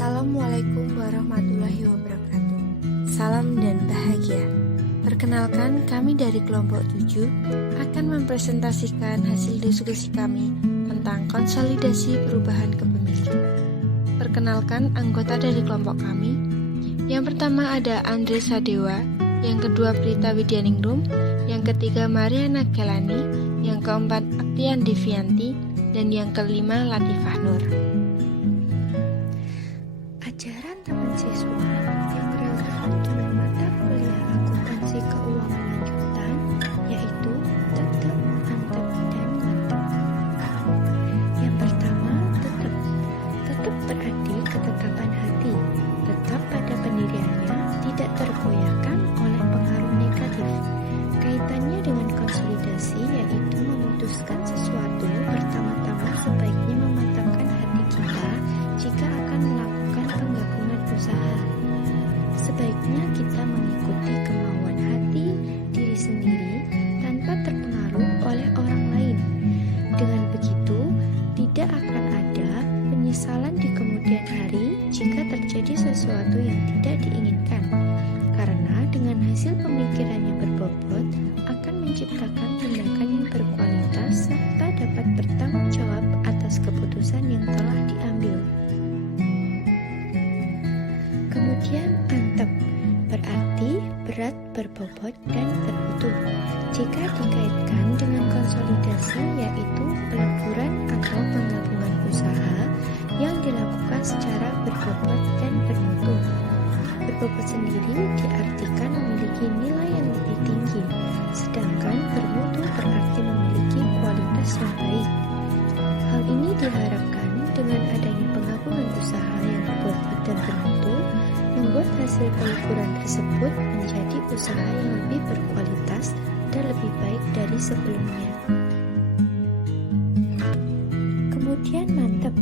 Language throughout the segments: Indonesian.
Assalamualaikum warahmatullahi wabarakatuh. Salam dan bahagia. Perkenalkan, kami dari kelompok 7 akan mempresentasikan hasil diskusi kami tentang konsolidasi perubahan kepemilikan. Perkenalkan anggota dari kelompok kami. Yang pertama ada Andre Sadewa, yang kedua Prita Widyaningrum, yang ketiga Mariana Kelani, yang keempat Aktian Devianti, dan yang kelima Latifah Nur. Ajaran teman siswa yang relevan dengan mata kuliah akuntansi keuangan lanjutan yaitu tetap, mantap, dan mantap. Yang pertama, tetap. Tetap berarti ketetapan hati, tetap pada pendiriannya, tidak tergoyahkan oleh pengaruh negatif. Kaitannya dengan konsolidasi yaitu memutuskan sesuatu, pertama-tama sebaiknya mematangkan hati kita jika akan melakukan penggabungan usaha. Sebaiknya kita mengikuti kemauan hati diri sendiri tanpa terpengaruh oleh orang lain. Dengan begitu, tidak akan ada penyesalan di kemudian hari jika terjadi sesuatu yang tidak diinginkan. Karena dengan hasil pemikiran yang berbobot akan menciptakan tindakan yang berkualitas serta dapat bertanggung jawab atas keputusan yang telah diambil. Kemudian mantap, berarti berat, berbobot, dan bermutu. Jika dikaitkan dengan konsolidasi yaitu peleburan atau penggabungan usaha yang dilakukan secara berbobot dan bermutu. Berbobot sendiri diartikan memiliki nilai yang lebih tinggi, sedangkan bermutu berarti memiliki kualitas yang baik. Hal ini diharapkan dengan adanya penggabungan usaha yang berbobot dan bermutu, membuat hasil peleburan tersebut menjadi usaha yang lebih berkualitas dan lebih baik dari sebelumnya. Kemudian mantap,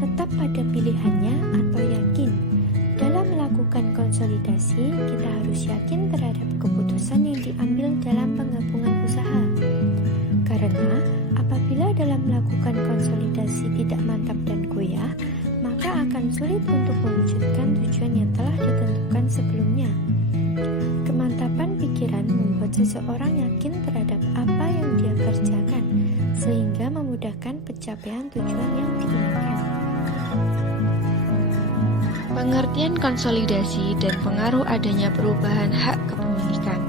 tetap pada pilihannya atau yakin. Dalam melakukan konsolidasi, kita harus yakin terhadap keputusan yang diambil dalam penggabungan usaha. Karena apabila dalam melakukan konsolidasi tidak mantap dan goyah, maka akan sulit untuk mewujudkan tujuan yang telah ditentukan sebelumnya. Kemantapan pikiran membuat seseorang yakin terhadap apa yang dia kerjakan, sehingga memudahkan pencapaian tujuan yang diinginkan. Pengertian konsolidasi dan pengaruh adanya perubahan hak kepemilikan.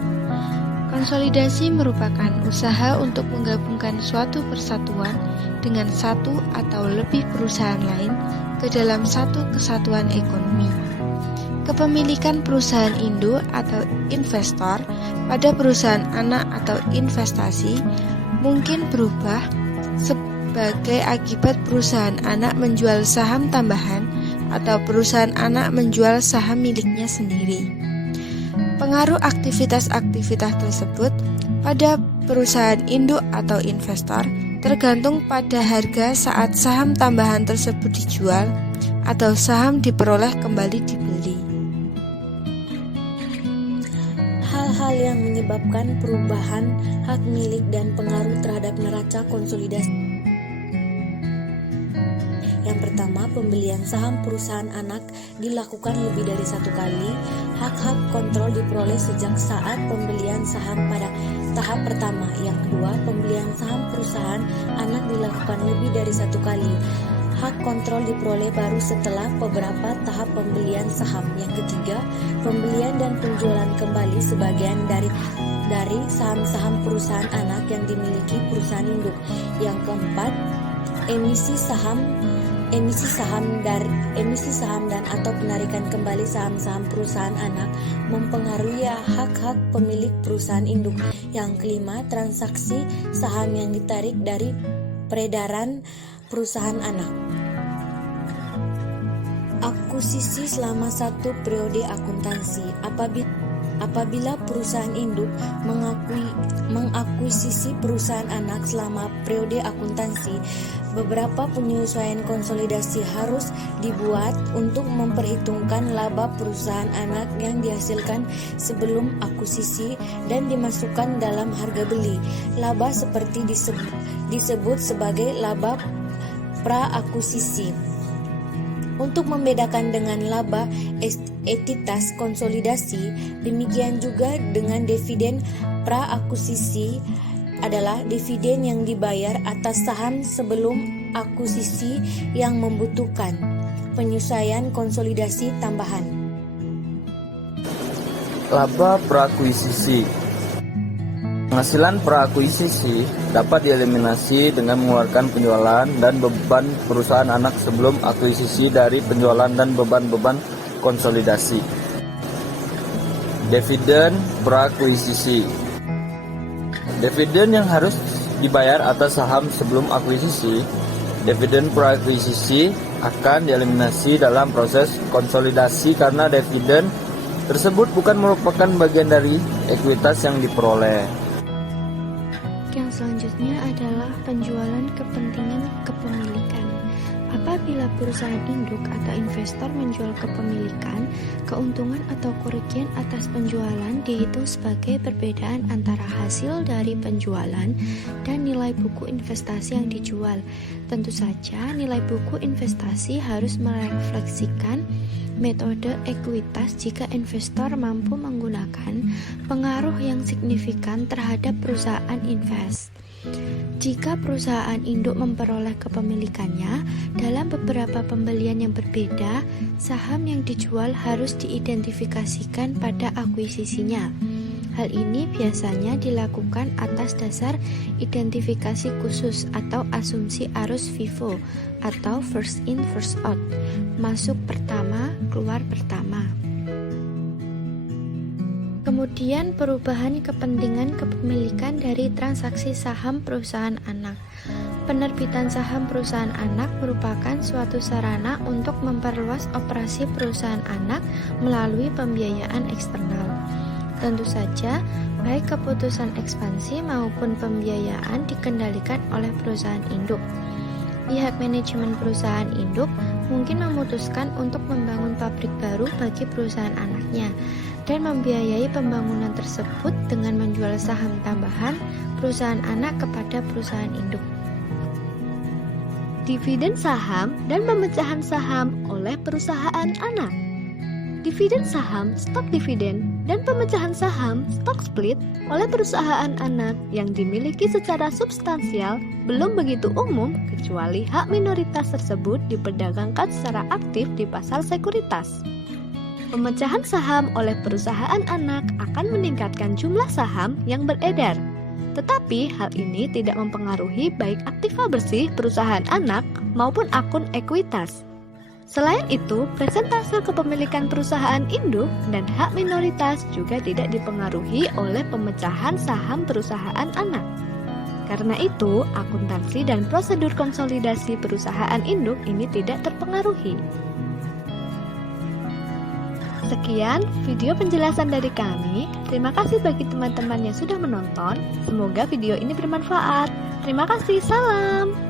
Konsolidasi merupakan usaha untuk menggabungkan suatu persatuan dengan satu atau lebih perusahaan lain ke dalam satu kesatuan ekonomi. Kepemilikan perusahaan induk atau investor pada perusahaan anak atau investasi mungkin berubah sebagai akibat perusahaan anak menjual saham tambahan atau perusahaan anak menjual saham miliknya sendiri. Pengaruh aktivitas-aktivitas tersebut pada perusahaan induk atau investor tergantung pada harga saat saham tambahan tersebut dijual atau saham diperoleh kembali dibeli. Hal-hal yang menyebabkan perubahan hak milik dan pengaruh terhadap neraca konsolidasi. Yang pertama, pembelian saham perusahaan anak dilakukan lebih dari satu kali. Hak-hak kontrol diperoleh sejak saat pembelian saham pada tahap pertama. Yang kedua, pembelian saham perusahaan anak dilakukan lebih dari satu kali. Hak kontrol diperoleh baru setelah beberapa tahap pembelian saham. Yang ketiga, pembelian dan penjualan kembali sebagian dari saham-saham perusahaan anak yang dimiliki perusahaan induk. Yang keempat, emisi saham dan atau penarikan kembali saham-saham perusahaan anak mempengaruhi hak-hak pemilik perusahaan induk. Yang kelima, transaksi saham yang ditarik dari peredaran perusahaan anak. Akuisisi selama satu periode akuntansi. Apabila perusahaan induk mengakuisisi perusahaan anak selama periode akuntansi, beberapa penyesuaian konsolidasi harus dibuat untuk memperhitungkan laba perusahaan anak yang dihasilkan sebelum akuisisi dan dimasukkan dalam harga beli. Laba seperti disebut sebagai laba pra-akuisisi. Untuk membedakan dengan laba entitas konsolidasi, demikian juga dengan dividen pra-akuisisi adalah dividen yang dibayar atas saham sebelum akuisisi yang membutuhkan penyesuaian konsolidasi tambahan. Laba pra-akuisisi. Penghasilan pra-akuisisi dapat dieliminasi dengan mengeluarkan penjualan dan beban perusahaan anak sebelum akuisisi dari penjualan dan beban-beban konsolidasi. Dividen pra-akuisisi. Dividen yang harus dibayar atas saham sebelum akuisisi. Dividen pra-akuisisi akan dieliminasi dalam proses konsolidasi karena dividen tersebut bukan merupakan bagian dari ekuitas yang diperoleh. Yang selanjutnya adalah penjualan kepentingan kepemilikan. Apabila perusahaan induk atau investor menjual kepemilikan, keuntungan atau kerugian atas penjualan dihitung sebagai perbedaan antara hasil dari penjualan dan nilai buku investasi yang dijual. Tentu saja, nilai buku investasi harus merefleksikan metode ekuitas jika investor mampu menggunakan pengaruh yang signifikan terhadap perusahaan invest. Jika perusahaan induk memperoleh kepemilikannya dalam beberapa pembelian yang berbeda, saham yang dijual harus diidentifikasikan pada akuisisinya. Hal ini biasanya dilakukan atas dasar identifikasi khusus atau asumsi arus FIFO atau first in first out, masuk pertama, keluar pertama. Kemudian perubahan kepentingan kepemilikan dari transaksi saham perusahaan anak. Penerbitan saham perusahaan anak merupakan suatu sarana untuk memperluas operasi perusahaan anak melalui pembiayaan eksternal. Tentu saja, baik keputusan ekspansi maupun pembiayaan dikendalikan oleh perusahaan induk. Pihak manajemen perusahaan induk mungkin memutuskan untuk membangun pabrik baru bagi perusahaan anaknya dan membiayai pembangunan tersebut dengan menjual saham tambahan perusahaan anak kepada perusahaan induk. Dividen saham dan pemecahan saham oleh perusahaan anak. Dividen saham, stok dividen, dan pemecahan saham, stock split, oleh perusahaan anak yang dimiliki secara substansial belum begitu umum kecuali hak minoritas tersebut diperdagangkan secara aktif di pasar sekuritas. Pemecahan saham oleh perusahaan anak akan meningkatkan jumlah saham yang beredar. Tetapi hal ini tidak mempengaruhi baik aktiva bersih perusahaan anak maupun akun ekuitas. Selain itu, persentase kepemilikan perusahaan induk dan hak minoritas juga tidak dipengaruhi oleh pemecahan saham perusahaan anak. Karena itu, akuntansi dan prosedur konsolidasi perusahaan induk ini tidak terpengaruhi. Sekian video penjelasan dari kami. Terima kasih bagi teman-teman yang sudah menonton. Semoga video ini bermanfaat. Terima kasih, salam!